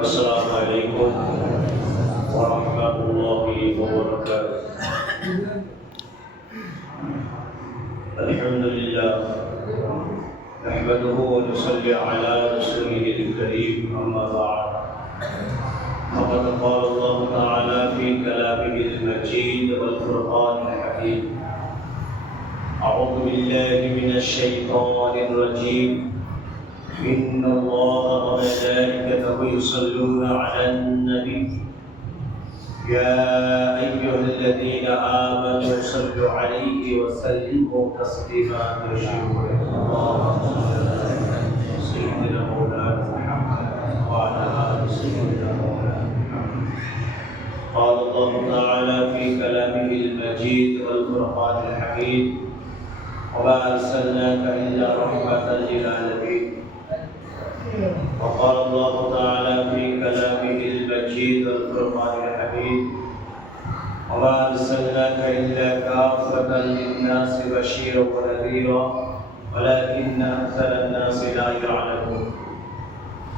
السلام عليكم ورحمة الله وبركاته. الحمد لله نحمده ونصلي على رسوله الكريم، أما بعد فقد قال الله تعالى في كلامه المجيد والفرقان الحكيم: أعوذ بالله من الشيطان الرجيم. إن الله وملائكته يصلون على النبي يا أيها الذين آمنوا صلوا عليه وسلموا تسليما. اللهم صل على سيدنا مولانا محمد وعلى آل سيدنا مولانا محمد. قال الله تعالى في كلامه المجيد والفرقان الحكيم: وما أرسلناك إلا رحمة للعالمين. وقال الله تعالى في كلامه المجيد والفرقان الحميد: وما أرسلناك إلا كافة للناس بشيرا ونذيرا ولكن أكثر الناس لا يعلمون.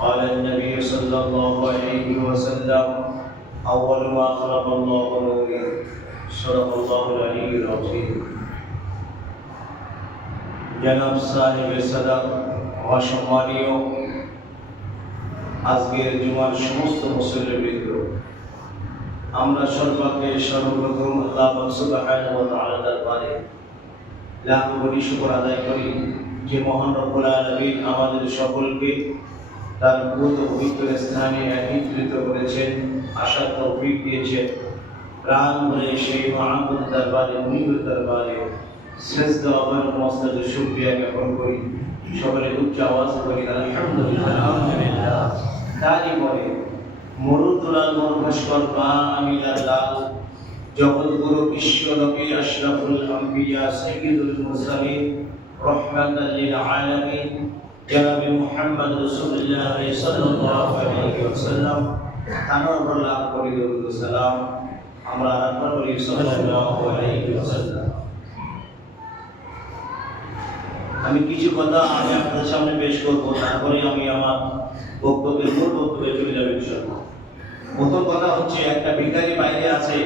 قال النبي صلى الله عليه وسلم: أول ما خلق الله نوري. صدق الله العلي العظيم. জনাব সাহেব সাদাত অসম্মানীয় আজকের জুমার সমস্ত মুসল্লিবৃন্দ, আমরা সর্বপ্রথম আল্লাহ সুবহানাহু ওয়া তাআলার দরবারে লাখ কোটি শুকর আদায় করি যে মহান রব্বুল আলামিন আমাদের সকলকে তার পবিত্র স্থানে একত্রিত করেছেন, আসার তৌফিক দিয়েছেন। প্রাণ ভরে সেই মহান দরবারে, মুনির দরবারে সেজদা এবং মস্তকে শুকরিয়া জ্ঞাপন করি। সকলে উচ্চ আওয়াজ করি আলহামদুলিল্লাহ। আলহামদুলিল্লাহ তারই পরে মরুদুলাল মরুভাস্কর বা আমিলার লাল জগৎগুরু বিশ্ব নবী আশরাফুল আম্বিয়া সাইয়্যিদুল মুরসালিন রাহমাতাল লিল আলামিন জনাবে মুহাম্মদ রাসূলুল্লাহ সাল্লাল্লাহু আলাইহি ওয়াসাল্লাম তার উপর লাভ করি দরুদ ও সালাম। আমরা আরম্ভ করি সাল্লাল্লাহু আলাইহি ওয়াসাল্লাম। আমি কিছু কথা আজ আপনাদের সামনে পেশ করবো, তারপরে আমি আমার বক্তব্যে চলে যাবে। প্রথম কথা হচ্ছে, একটা ভিখারি বাইরে আছে,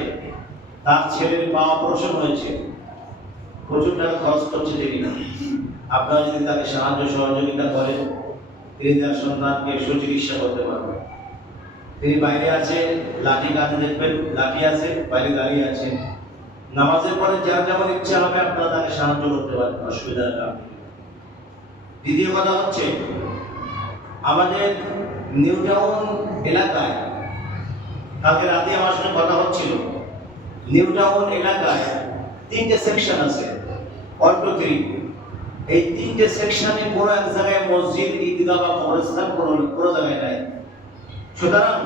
তার ছেলের পা অপারেশন হয়েছে, প্রচুর টাকা খরচ করছে দেখি না। আপনারা যদি তাকে সাহায্য সহযোগিতা করেন, তিনি তার সন্তানকে সুচিকিৎসা করতে পারবেন। তিনি বাইরে আছে, লাঠি কাঁধে দেখবেন, লাঠি আছে, বাইরে দাঁড়িয়ে আছে। নামাজের পরে যার যেমন ইচ্ছা হবে আপনারা তাকে সাহায্য করতে পারবেন, অসুবিধা নেই। দ্বিতীয় কথা হচ্ছে, আমাদের নিউ টাউন এলাকায় কালকে রাতে আমার সঙ্গে কথা হচ্ছিল, নিউ টাউন এলাকায় 3টে সেকশন আছে, 1 to 3। এই 3টে সেকশনে কোনো এক জায়গায় মসজিদ, ঈদগাহ বা কবরস্থান কোনো জায়গায় নাই। সুতরাং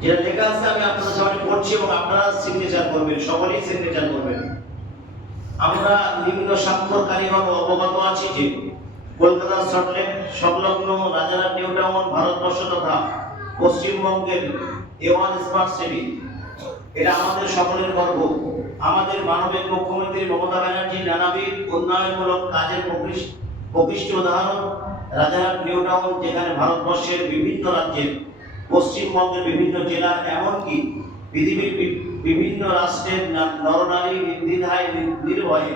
যেটা লেখা আছে আমি আপনাদের সামনে পড়ছি এবং আপনারা সিগনেচার করবেন, সকলেই সিগনেচার করবেন। আমরা নিম্ন স্বাক্ষরকারী হব অবগত আছি যে কলকাতা সল্টলেক সংলগ্ন রাজারহাট নিউ টাউন ভারতবর্ষ তথা পশ্চিমবঙ্গের A1 স্মার্ট সিটি, এটা আমাদের সকলের গর্ব। আমাদের মানবিক মুখ্যমন্ত্রী মমতা ব্যানার্জি নানাবিধ উন্নয়নমূলক কাজের প্রকৃষ্ট উদাহরণ রাজারহাট নিউ টাউন, যেখানে ভারতবর্ষের বিভিন্ন রাজ্যের, পশ্চিমবঙ্গের বিভিন্ন জেলার, এমনকি পৃথিবীর বিভিন্ন রাষ্ট্রের নরনারী নির্দ্বিধায় নির্ভয়ে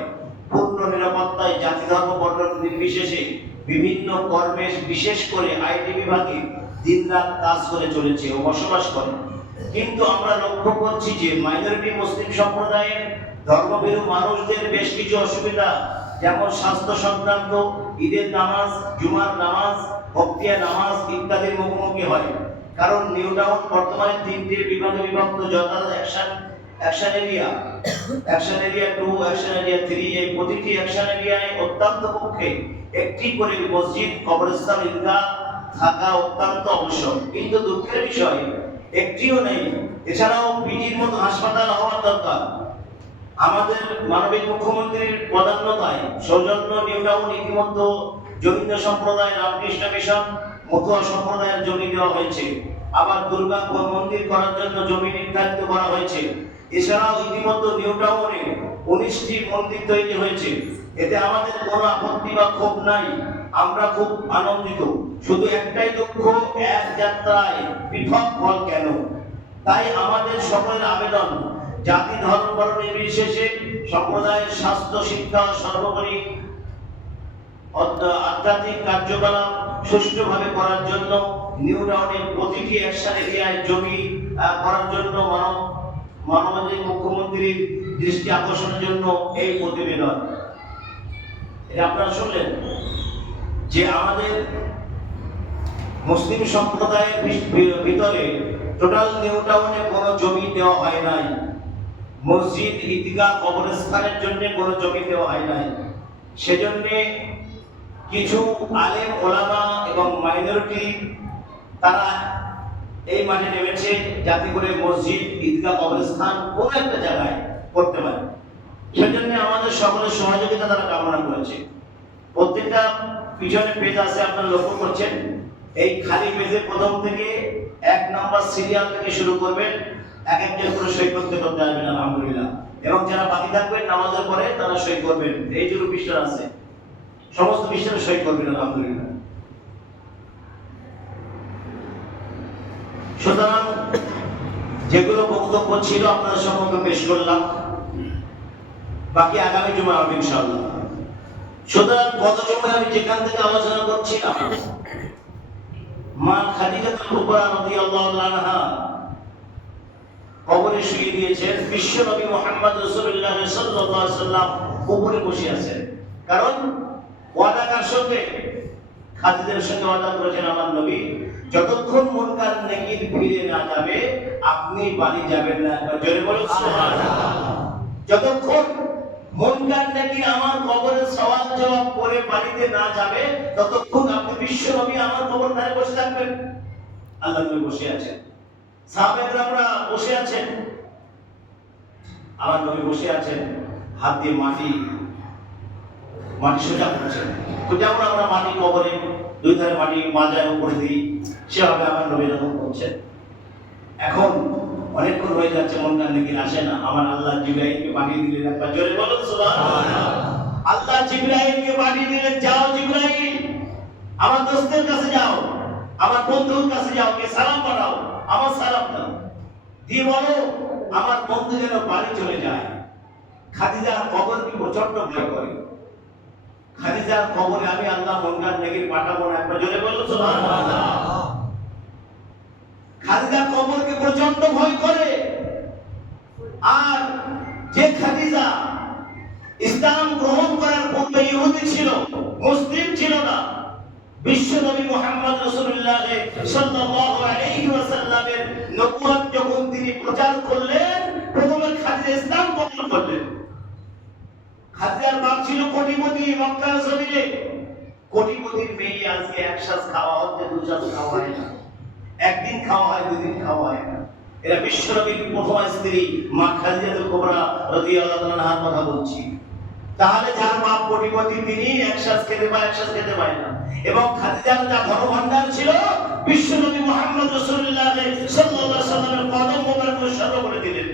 পূর্ণ নিরাপত্তায় জাতি ধর্ম বর্ণ নির্বিশেষে বিভিন্ন কর্মে, বিশেষ করে আইটি বিভাগে দিনরাত কাজ করে চলেছে ও বসবাস করে। কিন্তু আমরা লক্ষ্য করছি যে মাইনরিটি মুসলিম সম্প্রদায়ের ধর্মভীরু মানুষদের বেশ কিছু অসুবিধা, যেমন স্বাস্থ্য সংক্রান্ত, ঈদের নামাজ, জুমার নামাজ, বক্তিয়া নামাজ ইত্যাদির মুখোমুখি হয়। কারণ নিউ টাউন বর্তমানে 3টে বিভাগে বিভক্ত, যথা অ্যাকশন এরিয়া 2, অ্যাকশন এরিয়া 3। এই প্রতিটি অ্যাকশন এরিয়ায় অত্যন্ত পক্ষে একটি করে মসজিদ, কবরস্থান, ঈদগাহ থাকা অত্যন্ত আবশ্যক। কিন্তু দুঃখের বিষয় একটিও নেই। এছাড়াও পিজির মতো হাসপাতাল হওয়ার দরকার। আমাদের মানবিক মুখ্যমন্ত্রীর প্রধানতায় সৌজন্য নিউ টাউন ইতিমধ্যে জৈন সম্প্রদায়, রামকৃষ্ণ মিশন, মতুয়া সম্প্রদায়ের জমি দেওয়া হয়েছে। আবার দুর্গা মন্দির করার জন্য জমি নির্ধারিত করা হয়েছে। এছাড়াও ইতিমধ্যে নিউ টাউনে 19টি মন্দির তৈরি হয়েছে। এতে আমাদের কোনো আপত্তি বা ক্ষোভ নাই। আমরা খুব আনন্দিত। শুধু একটাই দুঃখ, এক যাত্রায় পৃথক ফল কেন? তাই আমাদের সকলের আবেদন, জাতি ধর্ম বর্ণ নির্বিশেষে সম্প্রদায়ের স্বাস্থ্য শিক্ষা সর্বোপরি আধ্যাত্মিক কার্যকলাপ সুষ্ঠুভাবে করার জন্য নিউ টাউনের প্রতিটি একশন এরিয়ায় জমি করার জন্য মাননীয় মুখ্যমন্ত্রীর দৃষ্টি আকর্ষণের জন্য এই প্রতিবেদন। আপনারা শুনলেন যে আমাদের মুসলিম সম্প্রদায়ের ভিতরে টোটাল নিউ টাউনে কোনো জমি দেওয়া হয় নাই। মসজিদ, ঈদগাহ, কবরস্থানের জন্য কোনো জমি দেওয়া হয় নাই। সেজন্য কিছু আলেম ওলামা এবং মাইনরিটি তারা এই মাঠে নেমেছে যাতে করে মসজিদ, ঈদগাহ, কবরস্থান কোনো একটা জায়গায় করতে পারে। সেজন্য আমাদের সকলের সহযোগিতা তারা কামনা করেছে। প্রত্যেকটা পিছনে পেজ আছে, আপনারা লক্ষ্য করছেন। এই খালি পেজে প্রথম থেকে 1 নম্বর সিরিয়াল থেকে শুরু করবেন, এক একজন করে সই করতে করতে আসবেন আলহামদুলিল্লাহ। এবং যারা বাকি থাকবেন নামাজের পরে তারা সই করবেন। এই যে পৃষ্ঠা আছে সমস্ত পৃষ্ঠাতে সই করবেন আলহামদুলিল্লাহ। সুতরাং যেগুলো বক্তব্য ছিল আপনাদের সম্মুখে পেশ করলাম, বাকি আগামী জুমা হবে ইনশাআল্লাহ। সুতরাং গত জুমায় আমি যেখান থেকে আলোচনা করছিলাম, মা খাদিজাতুল কুবরা রাদিয়াল্লাহু আনহা কবরে শুয়ে দিয়েছেন। বিশ্ব নবী মুহাম্মদ রাসূলুল্লাহ সাল্লাল্লাহু আলাইহি ওয়াসাল্লাম কবরে বসে আছেন। কারণ ওয়াদা কার সঙ্গে? খাদিজার সঙ্গে ওয়াদা করেছেন আমার নবী, যতক্ষণ মুনকার নেকির ফিরে না যাবে আপনি বাড়ি যাবেন না। জোরে বলুন সুবহানাল্লাহ। যতক্ষণ মুনকার নেকির আমার কবরে সওয়াল জবাব করে বাড়িতে না যাবে ততক্ষণ আপনি বিশ্ব নবী আমার কবর ধারে বসে থাকবেন। আল্লাহ নবী বসে আছেন, সাহাবায়েরা বসে আছেন, আমার নবী বসে আছেন, হাত দিয়ে মাটি সোজা করছেন। তো যেমন আমরা মাটি কবরে দুই ধারে মাটি মাজায় উপরে দিই, সেভাবে আমার নবী যখন করছেন। এখন অনেকক্ষণ হয়ে যাচ্ছে, মুনকার নেকির আসে না। আমার আল্লাহ জিবরাইলকে পাঠিয়ে দিলেন, একবার জোরে বলুন সুবহানাল্লাহ। আল্লাহ জিবরাইলকে পাঠিয়ে দিলেন, যাও জিবরাইল আমার দোস্তের কাছে যাও, আমার বন্ধুর কাছে যাও, কে সালাম পাঠাও, আমার সালাম দাও, দিয়ে বলো আমার বন্ধু যেন বাড়ি চলে যায়। খাদিজার কবর কি প্রচন্ড ভয় করে। খাদিজার কবরে আমি আল্লাহ মুনকার নেকির পাঠাবো না, একবার জোরে বলুন সুবহানাল্লাহ। খাদিজা কবরকে প্রচন্ড ভয় করে। আর যে খাদিজা ইসলাম গ্রহণ করার পূর্বে ইহুদি ছিল, মুসলিম ছিল না, বিশ্ব নবী মুহাম্মদ রাসূলুল্লাহ সাল্লাল্লাহু আলাইহি ওয়াসাল্লামের নবুয়ত যখন তিনি প্রচার করলেন, প্রথমে খাদিজা ইসলাম কবুল করলেন। খাদিজার বাপ ছিল কোটিপতি, মক্কার জমিনে কোটিপতির মেয়ে। আজকে এক শ্বাস খাওয়া হচ্ছে, দু শ্বাস খাওয়া হয় না, একদিন খাওয়া হয়, দুদিন খাওয়া হয় না। এরা বিশ্ব নবীর প্রথম স্ত্রী মা খাদিজাতুল কুবরা রাদিয়াল্লাহু আনহার কথা বলছি। তাহলে যার বাপ কোটিপতি তিনি এক শ্বাস খেতে পায়, এক শ্বাস খেতে পায় না। এবং খাদিজার যা ধনভাণ্ডার ছিল, বিশ্ব নবী মুহাম্মদ রাসূলুল্লাহ সাল্লাল্লাহু আলাইহি ওয়াসাল্লামের কদম মোবারক উৎসর্গ করে দিলেন।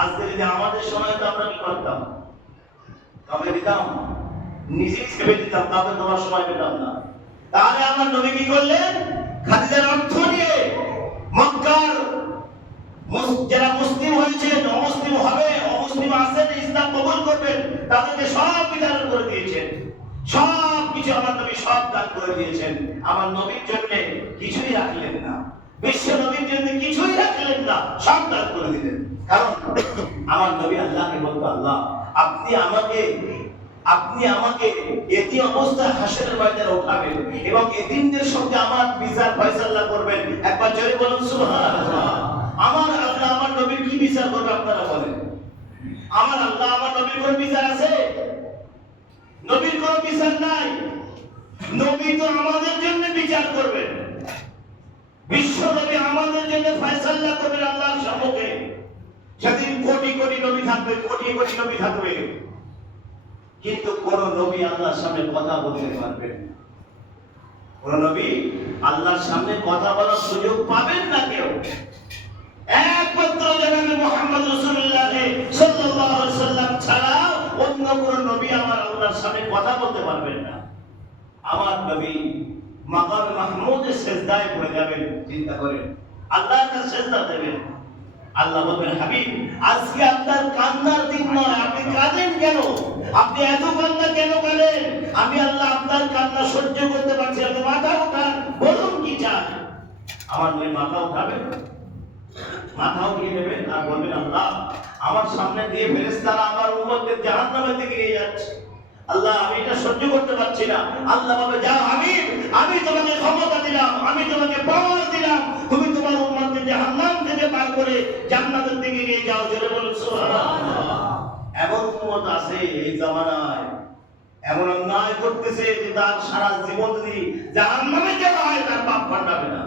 আজকে যদি আমাদের সময় তো আমরা কি করতাম? কাউকে দিতাম, নিজেই ছেড়ে দিতাম, কাউকে দেওয়ার সময় পেতাম না। তাহলে আমার নবী কি করলেন? খাদিজার অর্থ নিয়ে মক্কার যারা মুসলিম হয়েছেন, অমুসলিম হবে, অমুসলিম আছেন, ইসলাম কবুল করবেন, তাদেরকে সব বিতরণ করে দিয়েছেন। সব কিছু আমার নবী সব দান করে দিয়েছেন। আমার নবীর জন্য কিছুই রাখলেন না, বিশ্ব নবীর জন্য কিছুই রাখলেন না, সব দান করে দিলেন। কারণ আমার নবী আল্লাহকে বলতো, আল্লাহ আপনি আমাকে এতিম অবস্থায় হাসরের ময়দানে উঠাবেন এবং এতিমদের সঙ্গে আমার বিচার ফয়সালা করবেন। একবার জোরে বলুন সুবহানাল্লাহ। আমার আল্লাহ আমার নবীর কি বিচার করবে আপনারা বলেন? আমার আল্লাহ আমার নবীর কোন বিচার আছে? নবীর কোন বিচার নাই। নবী তো আমাদের জন্য বিচার করবেন, বিশ্ব নবী আমাদের জন্য ফয়সালা করবেন আল্লাহর সম্মুখে। সেদিন কোটি কোটি নবী থাকবে, কোটি কোটি নবী থাকবে, কিন্তু কোন নবী আল্লাহর সামনে কথা বলতে পারবেন না। কোন নবী আল্লাহর সামনে কথা বলার সুযোগ পাবেন না কেউ। একমাত্র জনাবে মুহাম্মদ রাসূলুল্লাহ সাল্লাল্লাহু আলাইহি ওয়াসাল্লাম ছাড়া অন্য কোন নবী আমার আল্লাহর সামনে কথা বলতে পারবেন না। আমার নবী মাকাম মাহমুদের সেজদায় পড়ে যাবেন। চিন্তা করেন, আল্লাহর কাছে সেজদা দেবেন। আল্লাহ বলবেন, হাবিব আজকে আপনার কান্নার দিন নয়, আপনি কাঁদেন কেন? আপনি এত কান্না কেন কাঁদেন? আমি আল্লাহ আপনার কান্না সহ্য করতে পারছি না, মাথা উঠান, বলুন কি চান। আমার নবী মাথা উঠাবেন, মাথা উঠিয়ে নেবেন আর বলবেন, আল্লাহ আমার সামনে দিয়ে ফেরেশতারা আমার উম্মতদের জাহান্নামের দিকে নিয়ে যাচ্ছে, আল্লাহ আমি এটা সহ্য করতে পারছি না। আল্লাহ বলে, যাও হাবিব, আমি তোমাকে ক্ষমতা দিলাম, আমি তোমাকে পাওয়ার দিলাম, তুমি তোমার উম্মতদের জাহান্নাম থেকে পার করে জান্নাতের দিকে নিয়ে যাও। জোরে বলুন সুবহানাল্লাহ। এমন উম্মত আছে এই জামানায়, এমন অন্যায় করতেছে যে তার সারা জীবন যদি জাহান্নামে যাওয়া হয় তার পাপ ভাঙবে না,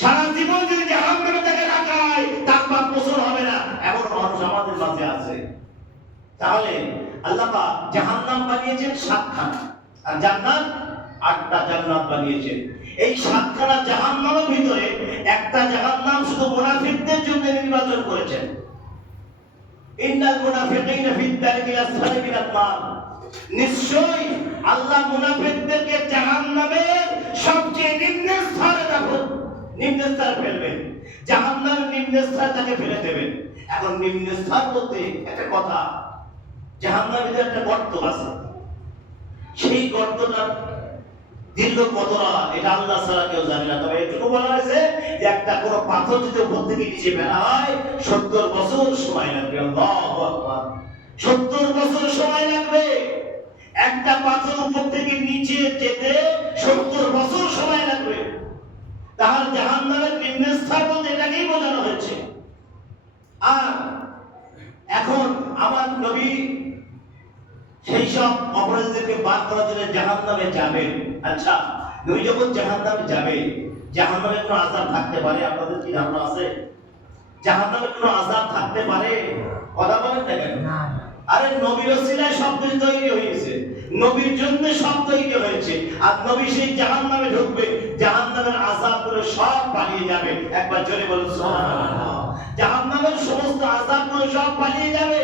সারা জীবন যদি জাহান্নামে তাকে রাখা হয় তার পাপ মোচন হবে না। এমন মানুষ আমাদের মাঝে আছে। তাহলে আল্লাহ পাক জাহান্নাম বানিয়েছেন 7খানা আর জান্নাত 8টা জান্নাত বানিয়েছেন। এই 7খানা জাহান্নামের ভিতরে একটা জাহান্নাম শুধু মুনাফিকদের জন্য নির্বাচন করেছেন। ইন্নাল মুনাফিকিনা ফিদ দারকিল আসফালি মিনান নার, নিশ্চয়ই আল্লাহ মুনাফিকদেরকে জাহান্নামের সবচেয়ে নিম্ন স্তরে রাখবেন, নিম্ন স্তরে ফেলবেন, জাহান্নামের নিম্ন স্তরে তাকে ফেলে দেবেন। এখন নিম্ন স্তর বলতে একটা কথা, জাহান্নামের ভিতরে একটা গর্ত আছে, সেই গর্তটা দীর্ঘ কতটা এটা আল্লাহ ছাড়া কেউ জানে না। তবে এটুকু বলা হয়েছে যে একটা কোনো পাথর যদি উপর থেকে নিচে ফেলা হয় 70 বছর সময় লাগবে। আল্লাহু আকবার, 70 বছর সময় লাগবে। একটা পাথর উপর থেকে নিচে যেতে 70 বছর সময় লাগবে। তাহলে জাহান্নামের নিম্ন স্তর বলতে এটাকেই বোঝানো হয়েছে। আর এখন আমার নবী সেই সব অপরাধীদেরকে বাদ করার জন্য জাহান্নামে যাবেন। আচ্ছা, নবী যখন জাহান্নামে যাবে, জাহান্নামে কোনো আযাব থাকতে পারে? আপনাদের কি ধারণা আছে জাহান্নামে কোনো আযাব থাকতে পারে? কথা বলেন না কেন? আরে নবীর ওসিলায় সব কিছু তৈরি হয়েছে, নবীর জন্য সব তৈরি হয়েছে। আর নবী সেই জাহান্নামে ঢুকবে, জাহান্নামের আযাবগুলো সব পালিয়ে যাবে। একবার জোরে বলুন সুবহানাল্লাহ। জাহান্নামের সমস্ত আযাবগুলো সব পালিয়ে যাবে।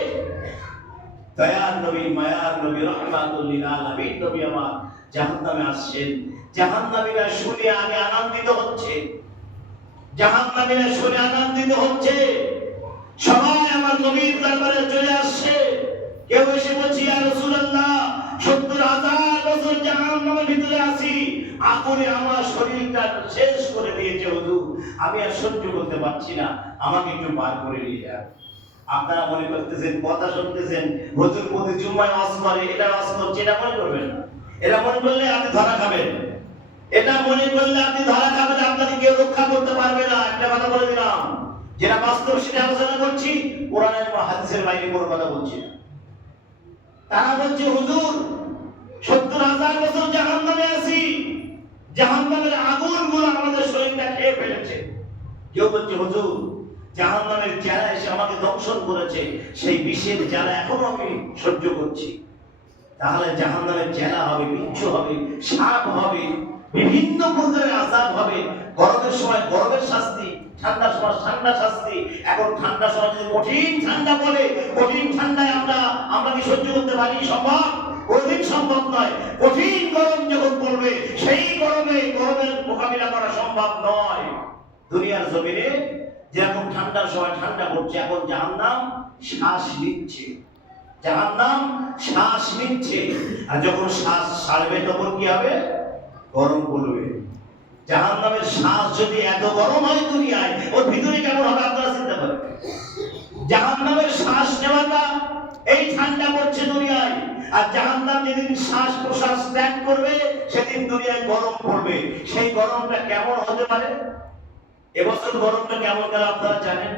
দয়ার নবী, মায়ার নবী, রাহমাতুল লিল আলামিন নবী আমার জাহান্নামে আসছেন। জাহান্নামীরা শুনে আগে আনন্দিত হচ্ছে, জাহান্নামীরা শুনে আনন্দিত হচ্ছে। সবাই আমার নবীর দরবারে চলে আসছে। কেউ এসে বলছে, ইয়া রাসূলুল্লাহ 70,000 বছর জাহান্নামের ভিতরে আছি, আগুনে আমার শরীরটা শেষ করে দিয়েছে হুজুর, আমি আর সহ্য করতে পারছি না, আমাকে একটু বার করে নিয়ে যান। আপনারা মনে করতেছেন, কথা শুনতেছেন, হুজুর প্রতি জুম্মায় ওয়াজ করে, এটা ওয়াজ করছে, এটা মনে করবেন না। এটা মনে করলে আপনি ধরা খাবেন, এটা মনে করলে আপনি ধরা খাবেন, আপনাকে কেউ রক্ষা করতে পারবে না। একটা কথা বলে দিলাম, যেটা বাস্তব সেটা আলোচনা করছি, কোরআনের বা হাদিসের বাইরে কোনো কথা বলছি না। তারা বলছে, হুজুর 70,000 বছর জাহান্নামে আছি, জাহান্নামের আগুনগুলো আমাদের শরীরটা খেয়ে ফেলেছে। কেউ বলছে, হুজুর জাহান্নামের জ্বালা এসে আমাকে দংশন করেছে, সেই বিষের জ্বালা এখনো আমি সহ্য করছি। তাহলে জাহান্নামের জ্বালা হবে, বিচ্ছু হবে, সাপ হবে, বিভিন্ন প্রকারের আযাব হবে। গরমের সময় গরমের শাস্তি, ঠান্ডার সময় ঠান্ডা শাস্তি। এখন ঠান্ডার সময় যদি কঠিন ঠান্ডা পড়ে, কঠিন ঠান্ডায় আমরা কি সহ্য করতে পারি? সম্ভব? কোনদিন সম্ভব নয়। কঠিন গরম যখন পড়বে, সেই গরমের মোকাবিলা করা সম্ভব নয়। দুনিয়ার জমিনে যেরকম ঠান্ডার সময় ঠান্ডা পড়ছে, এখন জাহান্নাম শ্বাস নিচ্ছে, জাহান্নাম শ্বাস নিচ্ছে। আর যখন শ্বাস ছাড়বে তখন কি হবে? গরম পড়বে। জাহান্নামের শ্বাস যদি এত গরম হয় দুনিয়ায়, ওর ভিতরে কেমন হবে আপনারা চিন্তা করেন। জাহান্নামের শ্বাস নেওয়াটা, এই ঠান্ডা পড়ছে দুনিয়ায়, আর জাহান্নাম যেদিন শ্বাস প্রশ্বাস ত্যাগ করবে সেদিন দুনিয়ায় গরম পড়বে। সেই গরমটা কেমন হতে পারে? এবছর গরমটা কেমন গেল আপনারা জানেন?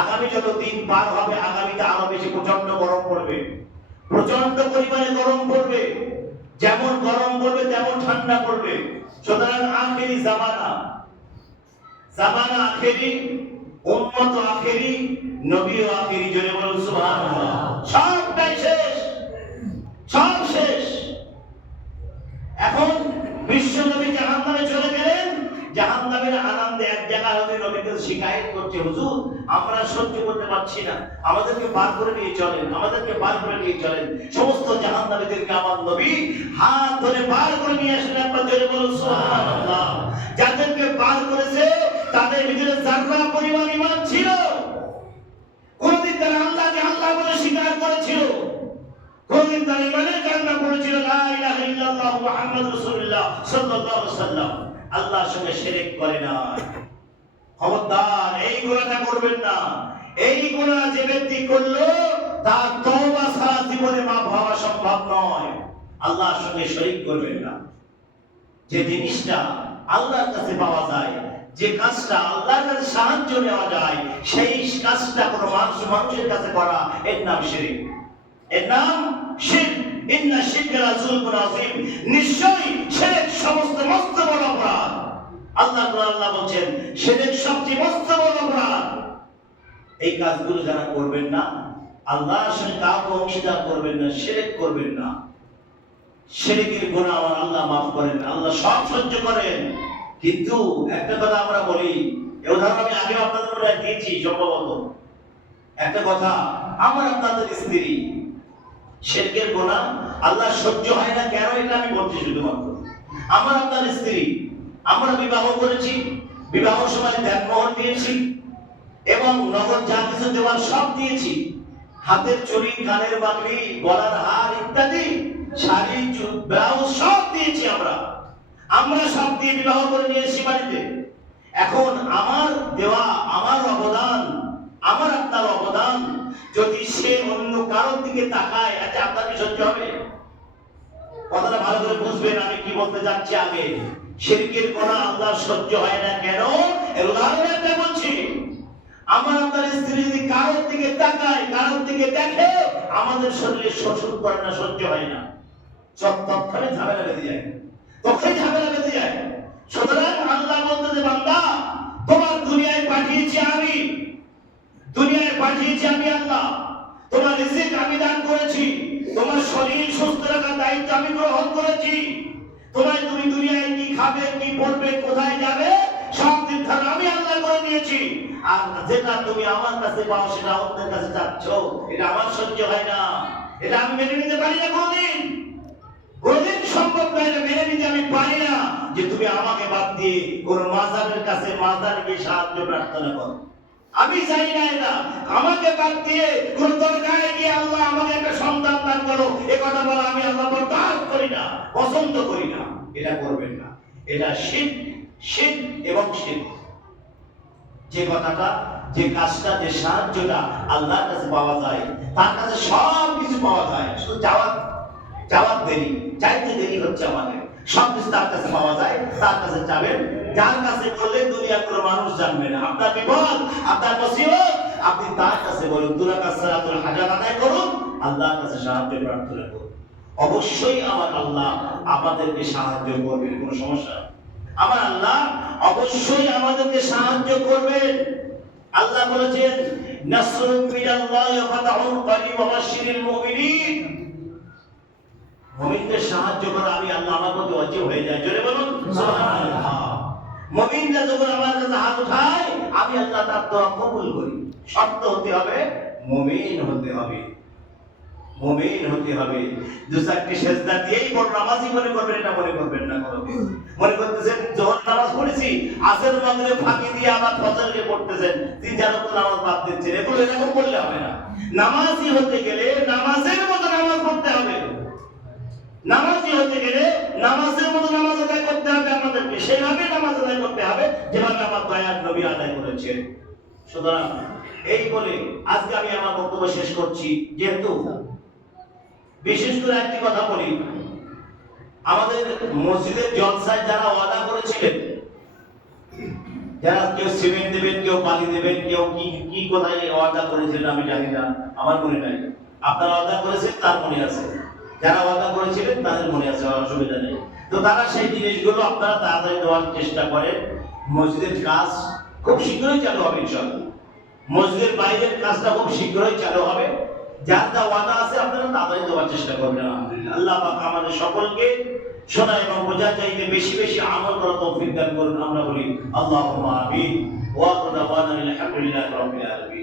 আগামী যত দিন পার হবে, আগামীতে আরো বেশি প্রচন্ড গরম পড়বে, প্রচন্ড পরিমাণে গরম পড়বে। যেমন গরম পড়বে তেমন ঠান্ডা পড়বে। সুতরাং আখেরি জামানা, জামানা আখেরি, উম্মত আখেরি, নবীও আখেরি। জোরে বলুন সুবহানাল্লাহ। সবটাই শেষ, সব শেষ। এখন বিশ্ব নবী জাহান্নামে চলে গেলেন, জাহান্নামের আনন্দে এক জায়গা হতে নবীকে শিকায়ত করছে, হুজুর আমরা সহ্য করতে পারছি না, আমাদেরকে বার করে নিয়ে চলেন, আমাদেরকে বার করে নিয়ে চলেন। সমস্ত জাহান্নামীদেরকে আমার নবী হাত ধরে বার করে নিয়ে আসলেন। একবার জোরে বলুন সুবহানাল্লাহ। যাদেরকে বার করেছে তাদের ভিতরে যারা পরিমাণ ঈমান ছিল, কোনদিন তারা আল্লাহকে আল্লাহ বলে স্বীকার করেছিল, কোনদিন তারা ঈমানের কালিমা পড়েছিল লা ইলাহা ইল্লাল্লাহ মুহাম্মাদুর রাসূলুল্লাহ সাল্লাল্লাহু আলাইহি ওয়াসাল্লাম, আল্লাহর সঙ্গে শিরক করে না। খবরদার এই গুনাহটা করবেন না। এই গুনাহ যে ব্যক্তি করলো তার তওবা ছাড়া জীবনে মাফ হওয়া সম্ভব নয়। আল্লাহর সঙ্গে শরীক করবেন না। যে জিনিসটা আল্লাহর কাছে পাওয়া যায়, যে কাজটা আল্লাহর কাছে সাহায্য নেওয়া যায়, সেই কাজটা কোনো মানুষের কাছে করা, এর নাম শিরক, এর নাম শিরক। ইন্না শিরকা লাযুলমুন আযীম, নিশ্চয়ই শিরক সমস্ত মস্ত বড় অপরাধ। আল্লাহ বলছেন শিরক সবচেয়ে মস্ত বড় অপরাধ। এই কাজগুলো যারা করবেন না, আল্লাহর সঙ্গে কাউকে অংশীদার করবেন না, শিরক করবেন না, শিরকের গুনাহ আমার আল্লাহ মাফ করেন, আল্লাহ সব সহ্য করেন। কিন্তু একটা কথা আমরা বলি, এই উদাহরণ আমি আগে আপনাদের মনে দিয়েছি সম্ভবত। একটা কথা, আমার আপনাদের স্ত্রী, শিরকের গুনাহ আল্লাহ সহ্য হয় না কেন, এটা আমি বলছি শুধুমাত্র। আমার আপনার স্ত্রী, আমরা বিবাহ করেছি, বিবাহ সময় দেনমোহর দিয়েছি এবং নগদ যা কিছু দেওয়ার সব দিয়েছি, হাতের চুড়ি, কানের বাগড়ি, গলার হার ইত্যাদি, শাড়ি, ব্লাউজ সব দিয়েছি। আমরা সব দিয়ে বিবাহ করে নিয়ে এসেছি বাড়িতে। এখন আমার দেওয়া, আমার অবদান, আমার আপনার অবদান যদি সে অন্য কারোর দিকে তাকায়, আচ্ছা আপনার কি সহ্য হবে? কথাটা ভালো করে বুঝবেন আমি কি বলতে যাচ্ছি। আগে শিরকের গুনাহ আল্লাহ সহ্য হয় না কেন, এর উদাহরণ একটা বলছি। আমার আপনার স্ত্রী যদি কারোর দিকে তাকায়, কারোর দিকে দেখে, আমাদের শরীরে শোষণ করে না, সহ্য হয় না, তৎক্ষণে ঝামেলা বেঁধে যায়, তখনই ঝামেলা বেঁধে যায়। সুতরাং আল্লাহ বলতেছে, বান্দা তোমার দুনিয়ায় পাঠিয়েছি আমি, দুনিয়ায় পাঠিয়েছি আমি আল্লাহ, তোমার রিজিক আমি দান করেছি, তোমার শরীর সুস্থ রাখার দায়িত্ব আমি গ্রহণ করেছি, তুমি দুনিয়ায় কি খাবে, কি পড়বে, কোথায় যাবে, সব নির্ধারণ আমি আল্লাহ করে দিয়েছি। আর যেটা তুমি আমার কাছে পাও সেটা অন্যের কাছে চাচ্ছ, এটা আমার সহ্য হয় না, এটা আমি মেনে নিতে পারি না। কোনদিন সম্ভব নয়, মেনে নিতে আমি পারি না যে তুমি আমাকে বাদ দিয়ে কোন মাজারের কাছে, মাজারকে সাহায্য প্রার্থনা করো। আমি চাই না এটা। আমাকে বাদ দিয়ে কোন দরগায় গিয়ে আল্লাহ আমাকে একটা সন্তান দান করো, এই কথা বলা আমি আল্লাহ বরদাস্ত করি না, পছন্দ করি না। এটা করবেন না, এটা শিরক, শিরক এবং শিরক। যে কথাটা, যে কাজটা, যে সাহায্যটা আল্লাহর কাছে পাওয়া যায়, তার কাছে সব কিছু পাওয়া যায়, শুধু যাওয়ার দেরি, চাইতে দেরি হচ্ছে আমাদের। সব কিছু তার কাছে পাওয়া যায়, তার কাছে যাবেন, যার কাছে বললে দুনিয়ার কোনো মানুষ জানবে না। আপনার বিপদ, আপনার মুসিবত আপনি তার কাছে বলুন, দুরাকাসাতুল হাজাত আদায় করুন, আল্লাহর কাছে সাহায্য প্রার্থনা করুন। অবশ্যই আমার আল্লাহ আমাদেরকে সাহায্য করবেন, কোনো সমস্যা। আমার আল্লাহ অবশ্যই আমাদেরকে সাহায্য করবেন। আল্লাহ বলেছেন, নাসরুম মিনাল্লাহি ওয়া ফাতহুন করিব ওয়া বাশশিরিল মুমিনিন। মুমিনদের সাহায্য করা আমি আল্লাহ আমার প্রতি ওয়াজিব হয়ে যায়। জোরে বলুন সুবহানাল্লাহ। মুমিনরা যখন আমার কাছে হাত উঠায়, আমি আল্লাহ তার দোয়া কবুল করি। শর্ত হতে হবে মুমিন হতে হবে, মুমিন হতে হবে। দু চারটি সেজদা দিয়েই বড় নামাজি মনে করবেন, এটা মনে করবেন না। মনে করতেছেন যখন নামাজ পড়েছি, আসর মাগরিব ফাঁকি দিয়ে আবার ফজরকে পড়তেছেন, 3-4 রাকাত নামাজ বাদ দিচ্ছেন, এগুলো এরকম করলে হবে না। নামাজি হতে গেলে নামাজের মতো নামাজ পড়তে হবে। নামাজি হতে গেলে নামাজের মতো নামাজ আদায় করতে হবে আমাদেরকে, সেইভাবে নামাজ আদায় করতে হবে যেভাবে আমার দয়ার নবী আদায় করেছেন। সুতরাং এই বলে আজকে আমি আমার বক্তব্য শেষ করছি। যেহেতু বিশেষ করে একটি কথা বলি, আমাদের মসজিদের জলসায় যারা ওয়াদা করেছিলেন, যারা কেউ সিমেন্ট দেবেন, কেউ বালি দেবেন, কেউ কি কোথায় ওয়াদা করেছিলেন আমি জানি না, আমার মনে নাই। আপনারা ওয়াদা করেছেন, তার মনে আছে, যারা ওয়াদা করেছিলেন তাদের মনে আছে, অসুবিধা নেই। তো তারা সেই জিনিসগুলো আপনারা তাড়াতাড়ি দেওয়ার চেষ্টা করেন। মসজিদের কাজ খুব শীঘ্রই চালু হবে ইনশাআল্লাহ। মসজিদের বাইরের কাজটা খুব শীঘ্রই চালু হবে। যার যা ওয়াদা আছে আপনারা তাড়াতাড়ি দেওয়ার চেষ্টা করবেন। আলহামদুলিল্লাহ, আল্লাহ পাক আমাদের সকলকে শোনা এবং বোঝার চাইতে বেশি বেশি আমল করার তৌফিক দান করুন। আমরা বলি আল্লাহুম্মা আমিন ওয়া আখিরু দাওয়ানা আলহামদুলিল্লাহি রাব্বিল আলামিন।